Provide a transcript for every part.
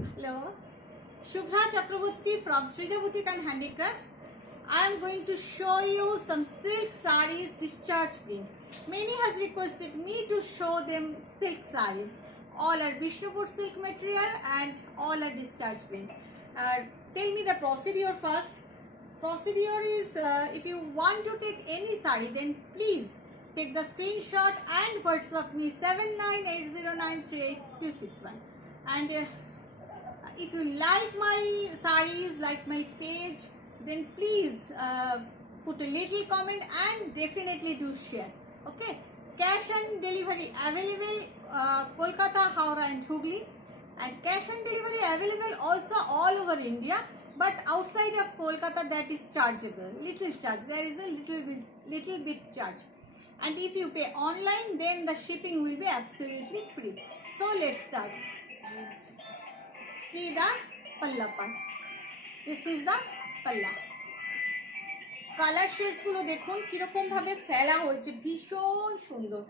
Hello, Shubhra Chakraborty from Srija Boutique and Handicrafts. I am going to show you some silk sarees discharge print. Many has requested me to show them silk sarees. All are Vishnupur silk material and all are discharge print. Tell me the procedure first. Procedure is if you want to take any saree, then please take the screenshot and WhatsApp me 7980938261. And if you like my sarees, like my page, then please put a little comment and definitely do share. Okay, cash on delivery available Kolkata, Howrah and Hooghly, and cash on delivery available also all over India, but outside of Kolkata that is chargeable, little charge. There is a little bit charge, and if you pay online then the shipping will be absolutely free. So let's start. See the palla part. This is the palla. Colour শেডসগুলো দেখুন কীরকম ভাবে ফেলা হয়েছে, ভীষণ সুন্দর,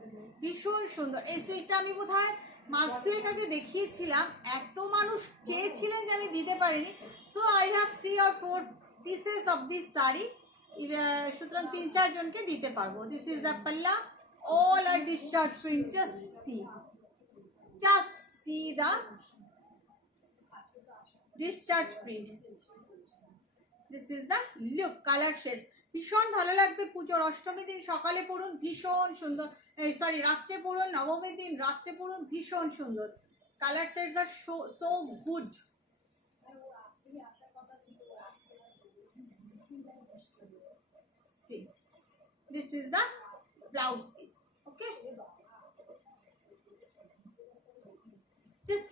ভীষণ সুন্দর। এই সিল্কটা আমি বোধহয় মাস দুয়েক আগে দেখিয়েছিলাম, এত মানুষ চেয়েছিলেন যে আমি দিতে পারিনি। So I have 3 or 4 pieces of this sari, সুতরাং 3-4 জনকে দিতে পারবো। This is the pallu, all are discharge print. Just see the discharge print. This is the look, color shades. ভীষণ ভালো লাগবে। পুজোর অষ্টমী দিন সকালে পড়ুন, ভীষণ সুন্দর। সরি, রাত্রে পড়ুন, নবমীর দিন রাত্রে পড়ুন, ভীষণ সুন্দর। Colour shades R so good. See, this is the blouse piece. Okay, just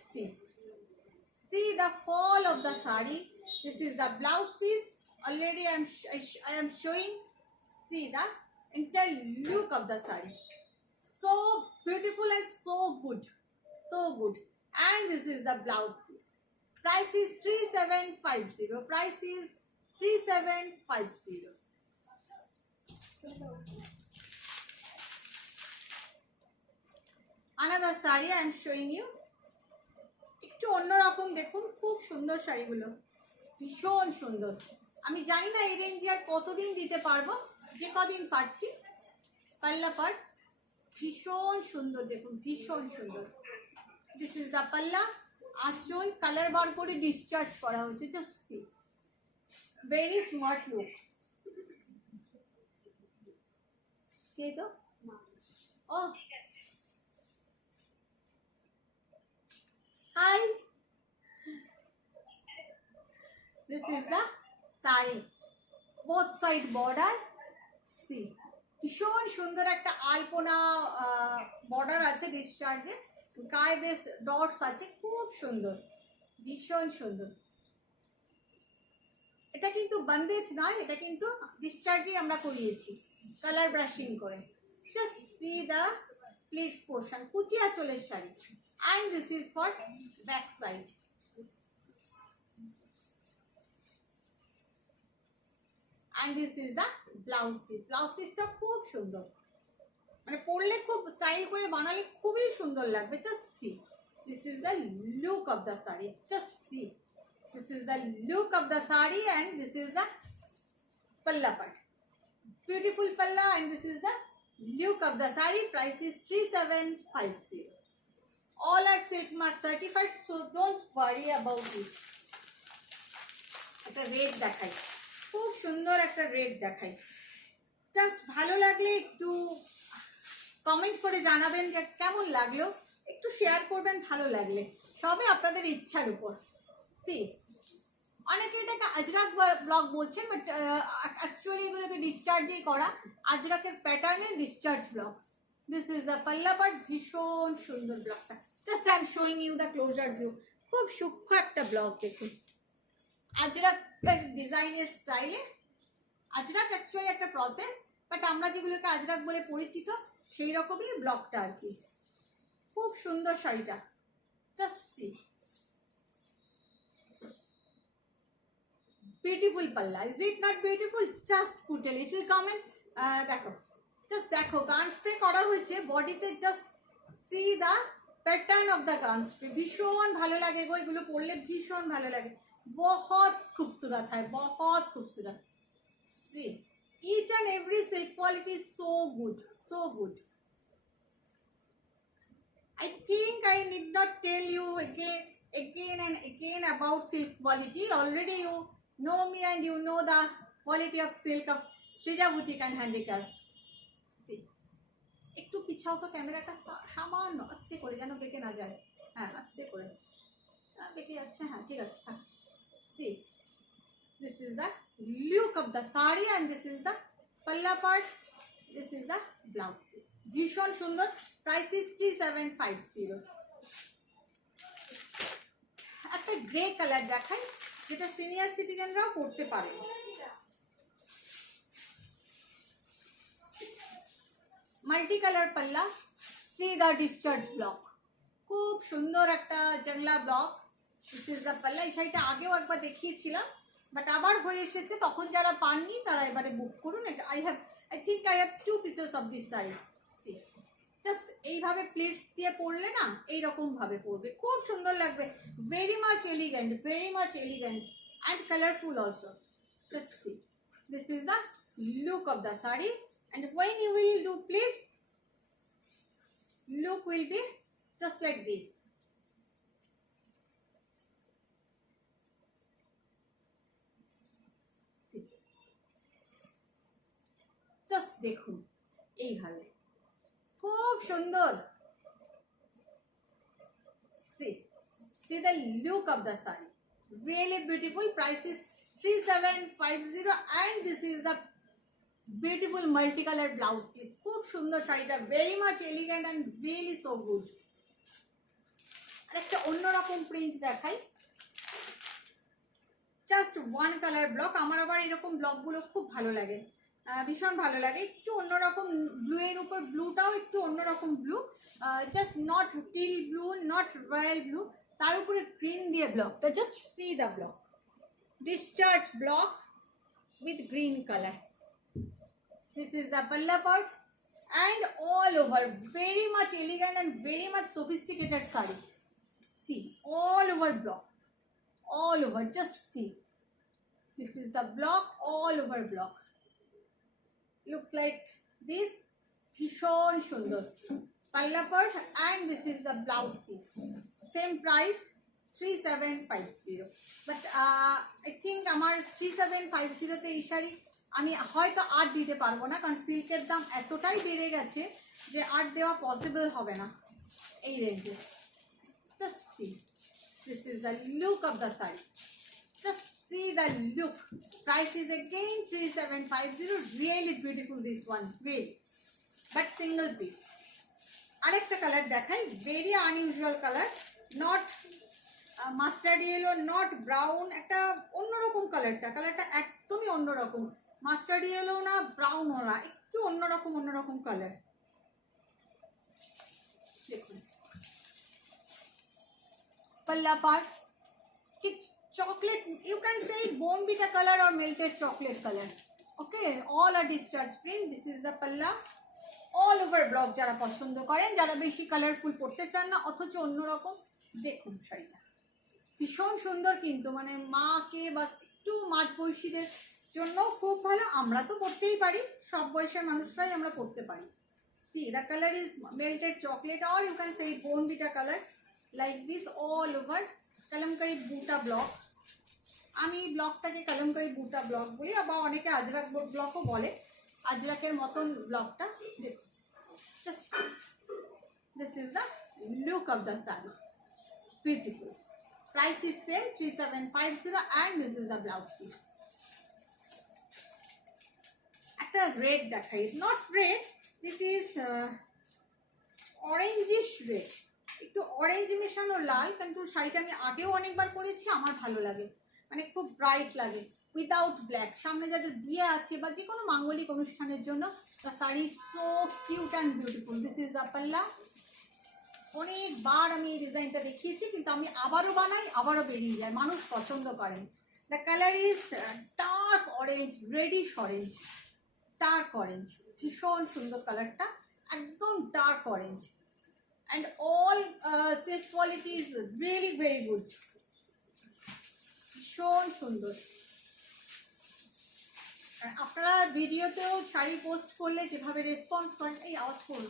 see the fall of the saree. This is the blouse piece. Already I am showing. See the entire look of the saree. So beautiful and so good, so good. And this is the blouse piece. Price is 3750. Price is 3750. Another saree I am showing you. একটু অন্যরকম দেখুন, খুব সুন্দর শাড়িগুলো, ভীষণ সুন্দর। আমি জানি না এই রেঞ্জে আর কতদিন দিতে পারবো, যে কদিন পারছি। পাল্লা পাট ভীষণ সুন্দর, দেখুন ভীষণ সুন্দর। দিস ইজ দ্য পাল্লা। আঁচল কালার বার করে ডিসচার্জ করা হচ্ছে। Just see, very smart look. কে তো ও Hi, this is the saree, both side border. See, ভীষণ সুন্দর একটা আলপনা বর্ডার আছে ডিসচার্জে, গায়ে বেশ ডটস আছে, খুব সুন্দর, ভীষণ সুন্দর। এটা কিন্তু বন্দেজ নয়, এটা কিন্তু ডিসচার্জই আমরা করিয়েছি কালার ব্রাশিং করে। Just see the pleats portion, কুচি আঁচলের sari. And this is for back side. And this is the blouse piece. Blouse piece টা খুব সুন্দর, মানে পরলে খুব স্টাইল করে বানালে খুবই সুন্দর লাগবে। Just see. This is the look of the saree. Just see. This is the look of the saree and this is the palla part. Beautiful palla and this is the look of the saree. Price is 3750. All are silk mark certified, so don't worry about it. একটা রেড দেখাই, খুব সুন্দর একটা রেড দেখাই। জাস্ট ভালো লাগলে একটু কমেন্ট করে জানাবেন যে কেমন লাগলো, একটু শেয়ার করবেন ভালো লাগলে, সবে আপনাদের ইচ্ছার উপর। সি, অনেকে এটাকে আজরাক ব্লক বলছেন, বাট অ্যাকচুয়ালি এগুলোকে ডিসচার্জেই করা, আজরাকের প্যাটার্নের discharge block. This is the pallu part, ভীষণ সুন্দর ব্লকটা। Just I am showing you the closer view. খুব সূক্ষ্ম একটা ব্লক দেখুন, আজরাকের ডিজাইনের স্টাইলে। আজরাক অ্যাকচুয়ালি একটা প্রসেস, বাট আমরা যেগুলোকে আজরাক বলে পরিচিত সেই রকমই ব্লকটা আর কি। খুব সুন্দর শাড়িটা। জাস্ট সি, বিউটিফুল পাল্লা। Is it not beautiful? Just put a little comment. দেখো, জাস্ট দেখো, গান স্প্রে করা হয়েছে বডিতে। Just see the pattern of the gowns ভীষণ ভালো লাগে গো, এগুলো পরলে ভীষণ ভালো লাগে, बहुत खूबसूरत है, बहुत खूबसूरत। See, each and every silk quality is so good, so good. I think I need not tell you again and again about silk quality. Already you know me and you know the quality of silk of Srija Boutique and Handicrafts. See, একটু পিছাও তো ক্যামেরাটা, সামান্য আস্তে করে, যেন বেঁকে না যায়। হ্যাঁ আস্তে করে, বেঁকে যাচ্ছে, হ্যাঁ ঠিক আছে থাক। See, this is the look of the sari and this is the palla part, this is the blouse piece. ভীষণ সুন্দর, price is 3750। একটা গ্রে কালার দেখাই, যেটা সিনিয়র সিটিজেনরাও পরতে পারে। মাল্টি কালার পাল্লা, সি দ্য ডিসচার্জ ব্লক, খুব সুন্দর একটা জংলা ব্লক। দিস ইজ দ্য পাল্লা। এই শাড়িটা আগেও একবার দেখিয়েছিলাম, বাট আবার হয়ে এসেছে, তখন যারা পাননি তারা এবারে বুক করুন। I think I have 2 pieces of this sari. See, just এইভাবে প্লেটস দিয়ে পরলে না, এইরকমভাবে পরবে, খুব সুন্দর লাগবে, very much elegant and colourful also. Just see, this is the look of the sari, and when you will do pleats, look will be just like this. See, just দেখুন এইভাবে, খুব সুন্দর। see the look of the saree, really beautiful. Price is 3750 and this is the beautiful multicolored blouse piece. খুব সুন্দর শাড়িটা, very much elegant and really so good. আরেকটা অন্যরকম প্রিন্ট দেখাই, জাস্ট ওয়ান কালার ব্লক। আমার আবার এরকম ব্লকগুলো খুব ভালো লাগে, ভীষণ ভালো লাগে। একটু অন্যরকম ব্লু এর উপর, ব্লুটাও একটু অন্যরকম blue, just not teal blue, not royal blue, তার উপরে গ্রিন দিয়ে ব্লকটা। Just see the block, discharge block with green colour. This is the palla part and all over very much elegant and very much sophisticated saree. See, all over block, all over, just see. This is the block, all over block. Looks like this, ভীষণ সুন্দর palla part and this is the blouse piece. Same price 3750, but I think আমার 3750 তে এই শাড়ি আমি হয়তো আর দিতে পারবো না, কারণ সিল্কের দাম এতটাই বেড়ে গেছে যে আর দেওয়া পসিবল হবে না এই রেঞ্জে। Just see, this is the look of the sari, just see the look. Price is again 3750, really beautiful this one, really, but single piece. আরেকটা কালার দেখাই, very unusual colour, not mustard yellow, not brown, একটা অন্যরকম কালারটা একদমই অন্যরকম, mustard yellow না, ব্রাউনও না, একটু অন্যরকম কালার। দেখুন palla part, ঠিক chocolate, you can say bonvita color or melted chocolate color. Okay, all are discharge print. This is the palla, all over block। যারা পছন্দ করেন, যারা বেশি কালারফুল পড়তে চান না অথচ অন্যরকম, দেখুন শাড়িটা ভীষণ সুন্দর, কিন্তু মানে মাকে বা একটু মাঝ বয়সীদের জন্য খুব ভালো। আমরা তো পড়তেই পারি, সব বয়সের মানুষরাই আমরা পড়তে পারি। See, the color is melted chocolate or you can say bonvita color, like this all over kalamkari buta block। আমি ব্লকটাকে কালামকারি বুটা ব্লক বলি, আবার অনেকে আজরাক ব্লকও বলে, আজরাকের মতন ব্লকটা। দেখুন, just this is the look of the sari, beautiful. Price is same 3750 and this is the blouse piece. একটা রেড দেখাই, not red, this is orangish red, একটু অরেঞ্জ মেশানো লাল, কিন্তু শাড়িটা আমি আগেও অনেকবার পরেছি, আমার ভালো লাগে, মানে খুব ব্রাইট লাগে, উইদাউট ব্ল্যাক। সামনে যাদের বিয়ে আছে বা যে কোনো মাঙ্গলিক অনুষ্ঠানের জন্য দ্য sari so cute and beautiful. This is the পাল্লা। অনেকবার আমি এই ডিজাইনটা দেখিয়েছি, কিন্তু আমি আবারও বানাই, আবারও বেরিয়ে যায়, মানুষ পছন্দ করেন। The colour is dark orange, reddish orange, dark orange, ভীষণ সুন্দর কালারটা, একদম dark orange, and all silk quality is really very good. ভীষণ সুন্দর। আপনারা ভিডিওতেও শাড়ি পোস্ট করলে যেভাবে রেসপন্স করেন, এই আওয়াজ করুন,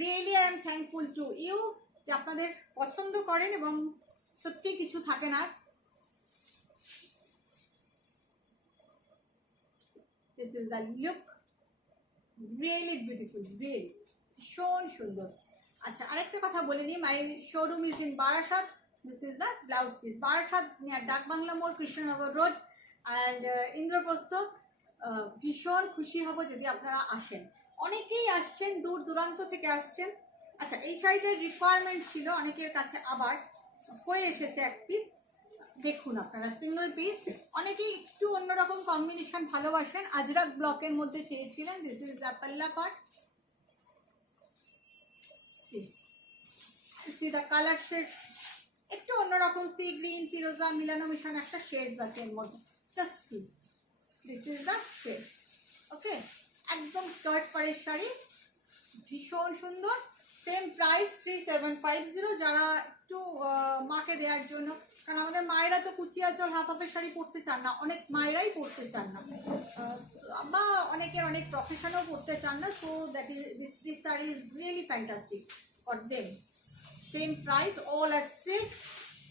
really I am thankful to you যে আপনাদের পছন্দ করেন এবং সত্যি কিছু থাকে না। This is the look, really beautiful, really ভীষণ সুন্দর। আচ্ছা, আরেকটা কথা বলে নিই, my showroom is in Barasat. This is the blouse piece, Barasat near Dak Bangla মোড়, কৃষ্ণনগর রোড অ্যান্ড ইন্দ্রপ্রস্থ। ভীষণ খুশি হব যদি আপনারা আসেন। অনেকেই আসছেন, দূর দূরান্ত থেকে আসছেন। আচ্ছা, এই শাড়িটার রিকোয়ারমেন্ট ছিল অনেকের কাছে, আবার হয়ে এসেছে এক পিস। দেখুন আপনারা, সিঙ্গল পিস। অনেকেই একটু অন্যরকম কম্বিনেশন ভালোবাসেন, আজরাক ব্লকের মধ্যে চেয়েছিলেন। দিস ইজ দ্য পাল্লা part. C the colour shades একটু অন্যরকম, সি গ্রিন, ফিরোজা মিলানো মিশানো একটা শেডস আছে এর মধ্যে। Just see, this is the shade. Okay, একদম স্কার্ট পাড়ের শাড়ি, ভীষণ সুন্দর। Same price 3750। যারা একটু মাকে দেওয়ার জন্য, কারণ আমাদের মায়েরা তো কুচি আঁচল হাফ হাফের শাড়ি পরতে চান না, অনেক মায়েরাই পরতে চান না, বা অনেকের অনেক প্রফেশনও পরতে চান না। So that is this sari is really fantastic for them. Same price, all are silk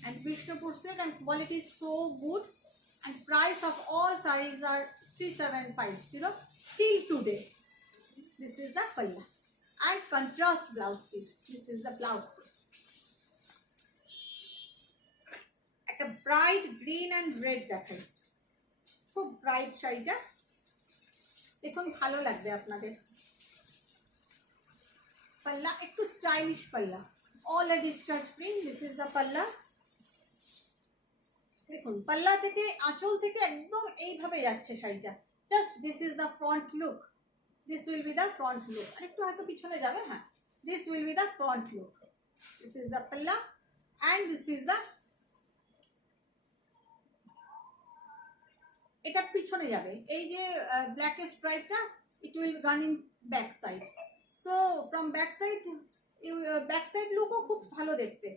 and Vishnupur silk, and quality is so good, and price of all sarees are 3750 till today. This is the palla and contrast blouse piece. This is the blouse piece. একটা bright green and red দেখাই, খুব ব্রাইট শাড়িটা, দেখুন ভালো লাগবে আপনাদের। পাল্লা একটু স্টাইলিশ পাল্লা, all a discharge print. This is the palla. দেখুন পাল্লা থেকে, আঁচল থেকে একদম এইভাবে যাচ্ছে শাড়িটা। Just this is the front look, this will be the front look. আরেকটু হয়তো পিছনে যাবে, হ্যাঁ, this will be the front look. This is the palla and this is the, এটা পিছনে যাবে, এই যে ব্ল্যাক স্ট্রাইপটা, it will gone in back side. So from back side, back side লুকও খুব ভালো দেখতে।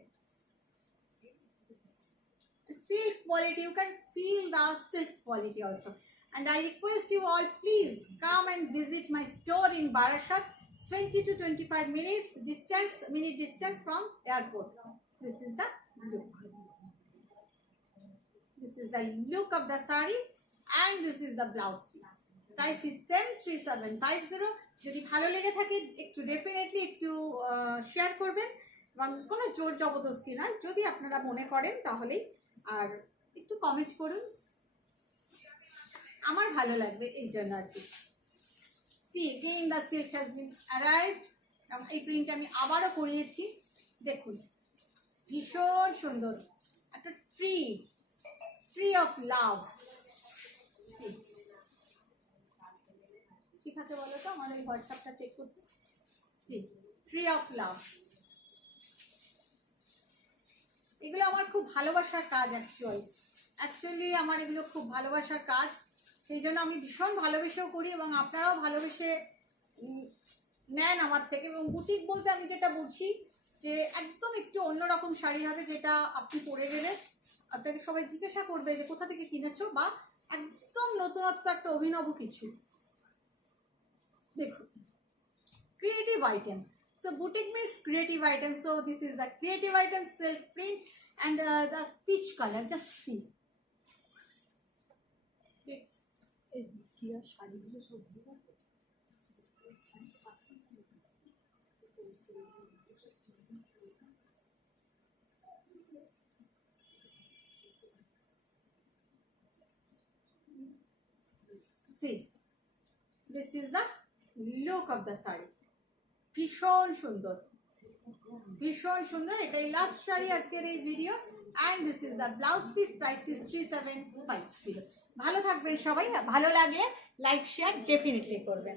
Silk quality, you can feel the silk quality also. And I request you all, please come and visit my store in Barashat, 20 to 25 minute distance from airport. This is the look. This is the look of the saree, and this is the blouse piece. Price is same 3750. যদি ভালো লেগে থাকে একটু ডেফিনেটলি একটু শেয়ার করবেন, এবং কোনো জোর জবরদস্তি নয়, যদি আপনারা মনে করেন তাহলেই, আর একটু কমেন্ট করুন, আমার ভালো লাগবে এই জন্য আর কি। See again the silk has been arrived. এই প্রিন্টটা আমি আবারও করিয়েছি, দেখুন ভীষণ সুন্দর, একটা ট্রি অফ লাভ। শিখাতে বলো তো আমার এই হোয়াটসঅ্যাপটা চেক করতে। সি ট্রি অফ লাভ, এগুলো আমার খুব ভালোবাসার কাজ। অ্যাকচুয়ালি আমার এগুলো খুব ভালোবাসার কাজ, সেই জন্য আমি ভীষণ ভালোবেসেও করি, এবং আপনারাও ভালোবেসে নেন আমার থেকে। এবং বুটিক বলতে আমি যেটা বুঝি, যে একদম একটু অন্যরকম শাড়ি হবে, যেটা আপনি পরে গেলে আপনাকে সবাই জিজ্ঞাসা করবে যে কোথা থেকে কিনেছো, বা একদম নতুনত্ব একটা অভিনব কিছু। দেখুন, creative item. So boutique means creative item. So this is the creative item, silk print, and the peach color. Just see. See, this is the look of the saree. ভীষণ সুন্দর, ভীষণ সুন্দর। এটাই লাস্ট শাড়ি আজকের এই video, and this is the blouse piece. Price is 3750। ভালো থাকবেন সবাই, ভালো লাগলে লাইক শেয়ার ডেফিনেটলি করবেন।